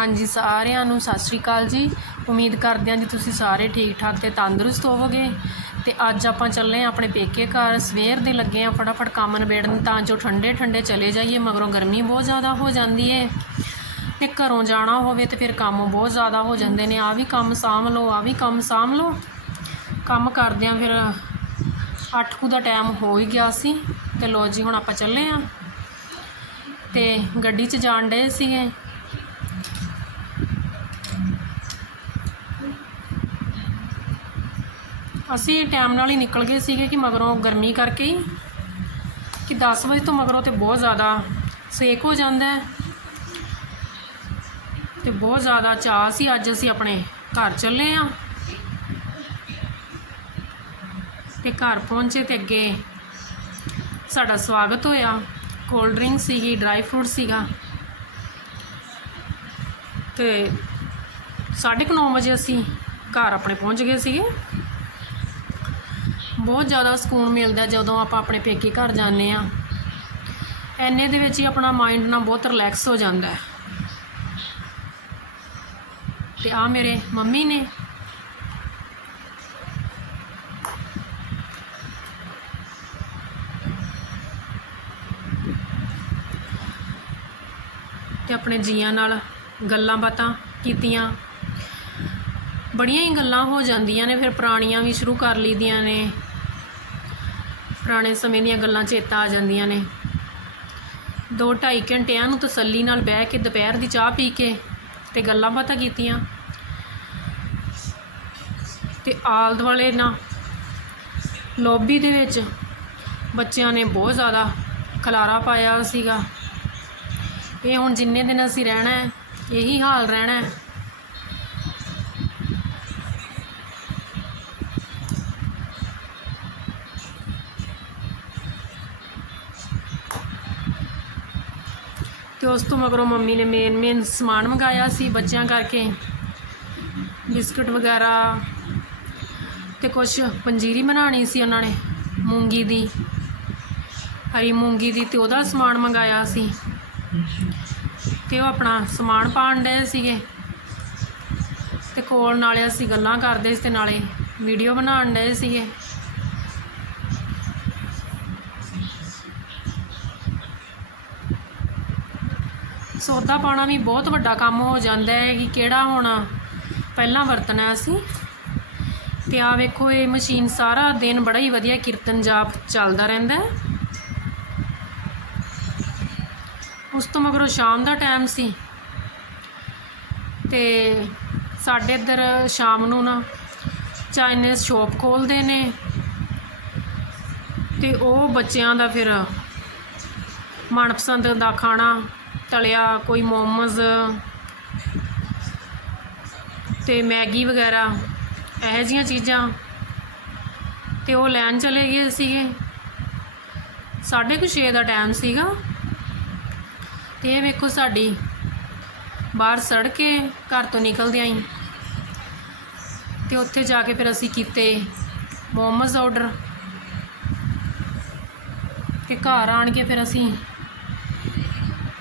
ਹਾਂਜੀ, ਸਾਰਿਆਂ ਨੂੰ ਸਤਿ ਸ਼੍ਰੀ ਅਕਾਲ ਜੀ। ਉਮੀਦ ਕਰਦੇ ਹਾਂ ਜੀ ਤੁਸੀਂ ਸਾਰੇ ਠੀਕ ਠਾਕ ਤੇ ਤੰਦਰੁਸਤ ਹੋਵੋਗੇ। ਤੇ ਅੱਜ ਆਪਾਂ ਚੱਲੇ ਹਾਂ ਆਪਣੇ ਪੇਕੇ ਘਰ। ਸਵੇਰ ਦੇ ਲੱਗੇ ਆ ਫਟਾਫਟ ਕੰਮ ਨਿਬੇੜਨ ਤਾਂ ਜੋ ਠੰਡੇ ਠੰਡੇ ਚਲੇ ਜਾਈਏ, ਮਗਰੋਂ ਗਰਮੀ ਬਹੁਤ ਜ਼ਿਆਦਾ ਹੋ ਜਾਂਦੀ ਏ। ਤੇ ਘਰੋਂ ਜਾਣਾ ਹੋਵੇ ਤੇ ਫਿਰ ਕੰਮ ਬਹੁਤ ਜ਼ਿਆਦਾ ਹੋ ਜਾਂਦੇ ਨੇ। ਆ ਵੀ ਕੰਮ ਸਾਂਭ ਲਓ ਆ ਵੀ ਕੰਮ ਸਾਂਭ ਲਓ। ਕੰਮ ਕਰਦਿਆਂ ਫਿਰ ਅੱਠ ਕੁ ਦਾ ਟਾਈਮ ਹੋ ਹੀ ਗਿਆ ਸੀ ਤੇ ਲੋ ਜੀ ਹੁਣ ਆਪਾਂ ਚੱਲੇ ਆ ਤੇ ਗੱਡੀ 'ਚ ਜਾਣ ਡਏ ਸੀਗੇ। ਅਸੀਂ ਟਾਈਮ ਨਾਲ ਹੀ ਨਿਕਲ ਗਏ ਸੀਗੇ ਕਿ ਮਗਰੋਂ ਗਰਮੀ ਕਰਕੇ ਹੀ, ਕਿ 10 ਵਜੇ ਤੋਂ ਮਗਰੋਂ ਤੇ ਬਹੁਤ ਜ਼ਿਆਦਾ ਸੇਕ ਹੋ ਜਾਂਦਾ ਹੈ ਤੇ ਬਹੁਤ ਜ਼ਿਆਦਾ ਚਾਅ ਸੀ, ਅੱਜ ਅਸੀਂ ਆਪਣੇ ਘਰ ਚੱਲੇ ਆ ਤੇ ਘਰ ਪਹੁੰਚੇ ਤੇ ਅੱਗੇ ਸਾਡਾ ਸਵਾਗਤ ਹੋਇਆ। ਕੋਲਡ ਡਰਿੰਕ ਸੀਗੀ ਡਰਾਈ ਫਰੂਟ ਸੀਗਾ। ਤੇ 9:30 ਵਜੇ ਅਸੀਂ ਘਰ ਆਪਣੇ ਪਹੁੰਚ ਗਏ ਸੀਗੇ। ਬਹੁਤ ਜ਼ਿਆਦਾ ਸਕੂਨ ਮਿਲਦਾ ਜਦੋਂ ਆਪਾਂ ਆਪਣੇ ਪੇਕੇ ਘਰ ਜਾਂਦੇ ਆ ਐਨੇ ਦੇ ਵਿੱਚ ਹੀ ਆਪਣਾ ਮਾਈਂਡ ਨਾ ਬਹੁਤ ਰਿਲੈਕਸ ਹੋ ਜਾਂਦਾ ਹੈ। ਤੇ ਆ ਮੇਰੇ ਮੰਮੀ ਨੇ। ਤੇ ਆਪਣੇ ਜੀਆਂ ਨਾਲ ਗੱਲਾਂ ਬਾਤਾਂ ਕੀਤੀਆਂ। ਬੜੀਆਂ ਹੀ ਗੱਲਾਂ ਹੋ ਜਾਂਦੀਆਂ ਨੇ, ਫਿਰ ਪੁਰਾਣੀਆਂ ਵੀ ਸ਼ੁਰੂ ਕਰ ਲਈਦੀਆਂ ਨੇ। ਪੁਰਾਣੇ ਸਮੇਂ ਦੀਆਂ ਗੱਲਾਂ ਚੇਤਾ ਆ ਜਾਂਦੀਆਂ ਨੇ। 2-2.5 ਘੰਟਿਆਂ ਨੂੰ ਤਸੱਲੀ ਨਾਲ ਬਹਿ ਕੇ ਦੁਪਹਿਰ ਦੀ ਚਾਹ ਪੀ ਕੇ ਤੇ ਗੱਲਾਂ ਬਾਤਾਂ ਕੀਤੀਆਂ। ਤੇ ਆਲ ਦੁਆਲੇ ਨਾ ਲੌਬੀ ਦੇ ਵਿੱਚ ਬੱਚਿਆਂ ਨੇ ਬਹੁਤ ਜ਼ਿਆਦਾ ਖਲਾਰਾ ਪਾਇਆ ਸੀਗਾ। ਇਹ ਹੁਣ ਜਿੰਨੇ ਦਿਨ ਅਸੀਂ ਰਹਿਣਾ ਹੈ, ਇਹੀ ਹਾਲ ਰਹਿਣਾ ਹੈ। ਤੇ ਉਸ ਤੋਂ ਮਗਰੋਂ ਮੰਮੀ ਨੇ ਮੇਨ ਮੇਨ ਸਮਾਨ ਮੰਗਾਇਆ ਸੀ ਬੱਚਿਆਂ ਕਰਕੇ। ਬਿਸਕਟ ਵਗੈਰਾ ਤੇ ਕੁਝ ਪੰਜੀਰੀ ਬਣਾਉਣੀ ਸੀ ਉਹਨਾਂ ਨੇ, ਮੂੰਗੀ ਦੀ। ਹਰੀ ਮੂੰਗੀ ਦੀ ਤੇ ਉਹਦਾ ਸਮਾਨ ਮੰਗਾਇਆ ਸੀ। ਤੇ ਉਹ ਆਪਣਾ ਸਮਾਨ ਪਾਣ ਡਏ ਸੀਗੇ। ਤੇ ਕੋਲ ਨਾਲੇ ਅਸੀਂ ਗੱਲਾਂ ਕਰਦੇ ਸੀ ਤੇ ਨਾਲੇ ਵੀਡੀਓ ਬਣਾਉਣ ਡਏ ਸੀਗੇ। ਸੌਦਾ ਪਾਣਾ ਵੀ ਬਹੁਤ ਵੱਡਾ ਕੰਮ ਹੋ ਜਾਂਦਾ ਹੈ ਕਿ ਕਿਹੜਾ ਹੁਣ ਪਹਿਲਾਂ ਵਰਤਣਾ ਅਸੀਂ। ਤੇ ਆ ਵੇਖੋ, ਇਹ ਮਸ਼ੀਨ ਸਾਰਾ ਦਿਨ ਬੜਾ ਹੀ ਵਧੀਆ ਕੀਰਤਨ ਜਾਪ ਚੱਲਦਾ ਰਹਿੰਦਾ ਹੈ। ਉਸ ਤੋਂ ਮਗਰੋਂ ਸ਼ਾਮ ਦਾ ਟਾਈਮ ਸੀ। ਤੇ ਸਾਡੇ ਇੱਧਰ ਸ਼ਾਮ ਨੂੰ ਨਾ ਚਾਈਨੀਜ਼ ਸ਼ੋਪ ਖੋਲਦੇ ਨੇ। ਤੇ ਉਹ ਬੱਚਿਆਂ ਦਾ ਫਿਰ ਮਨਪਸੰਦ ਦਾ ਖਾਣਾ ਤਲਿਆ ਕੋਈ ਮੋਮਸ ਤੇ ਮੈਗੀ ਵਗੈਰਾ, ਇਹੋ ਜਿਹੀਆਂ ਚੀਜ਼ਾਂ। ਤੇ ਉਹ ਲੈਣ ਚਲੇ ਗਏ ਸੀਗੇ। ਸਾਢੇ ਕੁ ਛੇ ਦਾ ਟਾਈਮ ਸੀਗਾ। ਤੇ ਇਹ ਵੇਖੋ ਸਾਡੀ ਬਾਹਰ ਸੜ ਕੇ ਘਰ ਤੋਂ ਨਿਕਲਦਿਆਂ ਹੀ। ਤੇ ਉੱਥੇ ਜਾ ਕੇ ਫਿਰ ਅਸੀਂ ਕੀਤੇ ਮੋਮਸ ਆਰਡਰ ਤੇ ਘਰ ਆਣ ਕੇ ਫਿਰ ਅਸੀਂ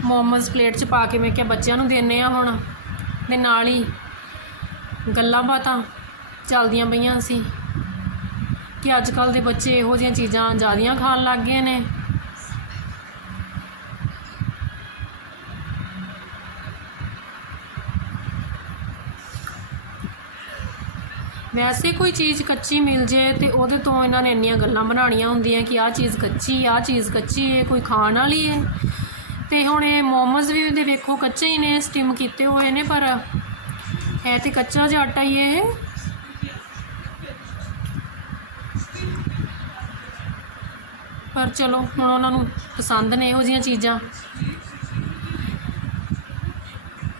ਮੋਮਸ ਪਲੇਟ 'ਚ ਪਾ ਕੇ ਮੈਂ ਕਿਹਾ ਬੱਚਿਆਂ ਨੂੰ ਦੇਣੇ ਆ ਹੁਣ ਤੇ ਨਾਲ ਹੀ ਗੱਲਾਂ ਬਾਤਾਂ ਚੱਲਦੀਆਂ ਪਈਆਂ ਸੀ ਕਿ ਅੱਜ ਕੱਲ ਦੇ ਬੱਚੇ ਇਹੋ ਜਿਹੀਆਂ ਚੀਜ਼ਾਂ ਜ਼ਿਆਦੀਆਂ ਖਾਣ ਲੱਗ ਗਏ ਨੇ। ਵੈਸੇ ਕੋਈ ਚੀਜ਼ ਕੱਚੀ ਮਿਲ ਜੇ ਤੇ ਉਹਦੇ ਤੋਂ ਇਹਨਾਂ ਨੇ ਇੰਨੀਆਂ ਗੱਲਾਂ ਬਣਾਉਣੀਆਂ ਹੁੰਦੀਆਂ ਕਿ ਆਹ ਚੀਜ਼ ਕੱਚੀ, ਆਹ ਚੀਜ਼ ਕੱਚੀ ਹੈ ਕੋਈ ਖਾਣ ਵਾਲੀ ਹੈ ਤੇ ਹੁਣ ਇਹ ਮੋਮੋਜ਼ ਵੀ ਦੇ ਵੇਖੋ ਕੱਚੇ ਹੀ ਨੇ ਸਟੀਮ ਕੀਤੇ ਹੋਏ ਨੇ, ਪਰ ਹੈ ਤੇ ਕੱਚਾ ਜਿਹਾ ਆਟਾ ਹੀ ਹੈ ਇਹ। ਪਰ ਚਲੋ, ਹੁਣ ਉਹਨਾਂ ਨੂੰ ਪਸੰਦ ਨੇ ਇਹੋ ਜਿਹੀਆਂ ਚੀਜ਼ਾਂ।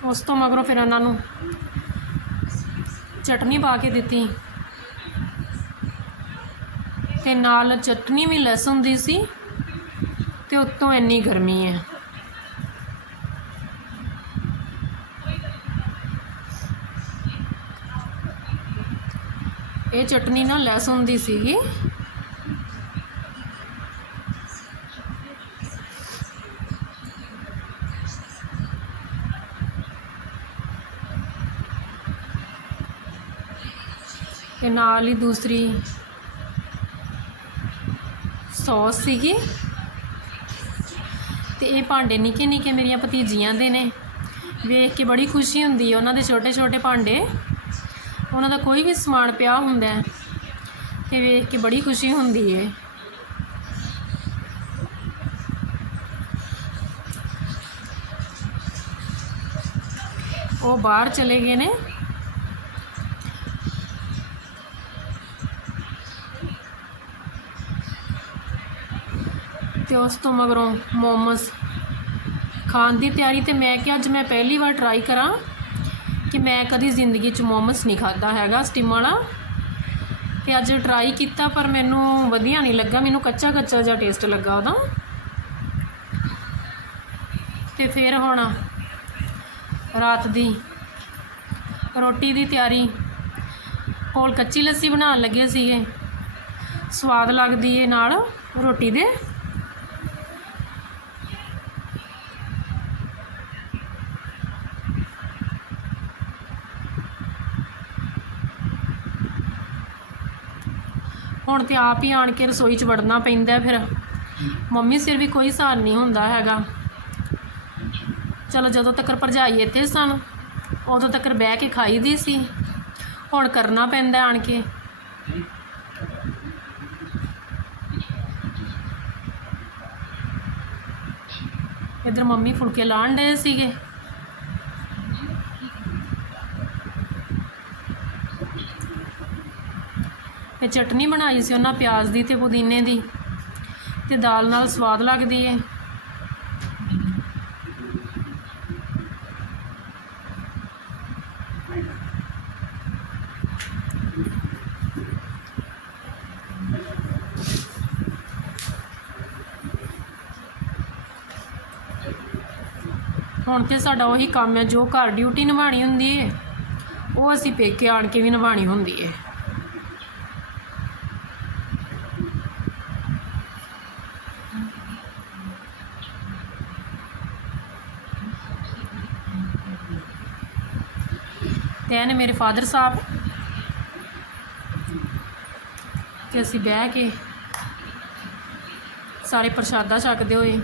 ਉਸ ਤੋਂ ਮਗਰੋਂ ਫਿਰ ਉਹਨਾਂ ਨੂੰ ਚਟਨੀ ਪਾ ਕੇ ਦਿੱਤੀ। ਤੇ ਨਾਲ ਚਟਨੀ ਵੀ ਲਸਣ ਦੀ ਸੀ, ਤੇ ਉੱਤੋਂ ਇੰਨੀ ਗਰਮੀ ਹੈ। ਇਹ ਚਟਨੀ ਨਾ ਲਹਿਸਨ ਦੀ ਸੀਗੀ। ਤੇ ਨਾਲ ਹੀ ਦੂਸਰੀ ਸੌਸ ਸੀਗੀ। ਤੇ ਇਹ ਭਾਂਡੇ ਨਿੱਕੇ ਨਿੱਕੇ ਮੇਰੀਆਂ ਭਤੀਜੀਆਂ ਦੇ ਨੇ। ਵੇਖ ਕੇ ਬੜੀ ਖੁਸ਼ੀ ਹੁੰਦੀ ਹੈ, ਉਹਨਾਂ ਦੇ ਛੋਟੇ ਛੋਟੇ ਭਾਂਡੇ। ਉਹਨਾਂ ਦਾ ਕੋਈ ਵੀ ਸਮਾਨ ਪਿਆ ਹੁੰਦਾ ਹੈ ਤੇ ਵੇਖ ਕੇ ਬੜੀ ਖੁਸ਼ੀ ਹੁੰਦੀ ਹੈ ਉਹ ਬਾਹਰ ਚਲੇ ਗਏ ਨੇ। ਤੇ ਉਸ ਤੋਂ ਮਗਰੋਂ ਮੋਮਸ ਖਾਣ ਦੀ ਤਿਆਰੀ ਤੇ ਮੈਂ ਕਿਹਾ, ਅੱਜ ਮੈਂ ਪਹਿਲੀ ਵਾਰ ਟਰਾਈ ਕਰਾਂ। ਕਿ ਮੈਂ ਕਦੀ ਜ਼ਿੰਦਗੀ 'ਚ ਮੋਮਸ ਨਹੀਂ ਖਾਦਾ ਹੈਗਾ, ਸਟੀਮ ਵਾਲਾ। ਤੇ ਅੱਜ ਟਰਾਈ ਕੀਤਾ, ਪਰ ਮੈਨੂੰ ਵਧੀਆ ਨਹੀਂ ਲੱਗਾ। ਮੈਨੂੰ ਕੱਚਾ ਕੱਚਾ ਜਿਹਾ ਟੇਸਟ ਲੱਗਾ ਉਹਦਾ। ਤੇ ਫਿਰ ਹੁਣ ਰਾਤ ਦੀ ਰੋਟੀ ਦੀ ਤਿਆਰੀ। ਕੋਲ ਕੱਚੀ ਲੱਸੀ ਬਣਾਉਣ ਲੱਗੇ ਸੀਗੇ। ਸਵਾਦ ਲੱਗਦੀ ਏ ਨਾਲ ਰੋਟੀ ਦੇ। ਹੁਣ ਤੇ ਆਪ ਹੀ ਆਣ ਕੇ ਰਸੋਈ 'ਚ ਵੜਨਾ ਪੈਂਦਾ ਫਿਰ। ਮੰਮੀ ਸਿਰ ਵੀ ਕੋਈ ਸਾਰ ਨਹੀਂ ਹੁੰਦਾ ਹੈਗਾ। ਚਲੋ ਜਦੋਂ ਤੱਕ ਭਰਜਾਈ ਇੱਥੇ ਸਨ, ਉਦੋਂ ਤੱਕ ਬਹਿ ਕੇ ਖਾਈਦੀ ਸੀ। ਹੁਣ ਕਰਨਾ ਪੈਂਦਾ ਆਣ ਕੇ। ਇਧਰ ਮੰਮੀ ਫੁਲਕੇ ਲਾਣ ਡਏ ਸੀਗੇ। ਤੇ ਚਟਨੀ ਬਣਾਈ ਸੀ ਉਹਨਾਂ ਪਿਆਜ਼ ਦੀ ਤੇ ਪੁਦੀਨੇ ਦੀ ਤੇ ਦਾਲ ਨਾਲ ਸਵਾਦ ਲੱਗਦੀ ਏ। ਹੁਣ ਤੇ ਸਾਡਾ ਉਹੀ ਕੰਮ ਹੈ, ਜੋ ਘਰ ਡਿਊਟੀ ਨਿਭਾਣੀ ਹੁੰਦੀ ਏ, ਉਹ ਅਸੀਂ ਪੇਕੇ ਆਣ ਕੇ ਵੀ ਨਿਭਾਣੀ ਹੁੰਦੀ ਏ। ਤੇ ਇਹ ਨੇ ਮੇਰੇ ਫਾਦਰ ਸਾਹਿਬ। ਤੇ ਅਸੀਂ ਬਹਿ ਕੇ ਸਾਰੇ ਪ੍ਰਸ਼ਾਦਾ ਛਕਦੇ ਹੋਏ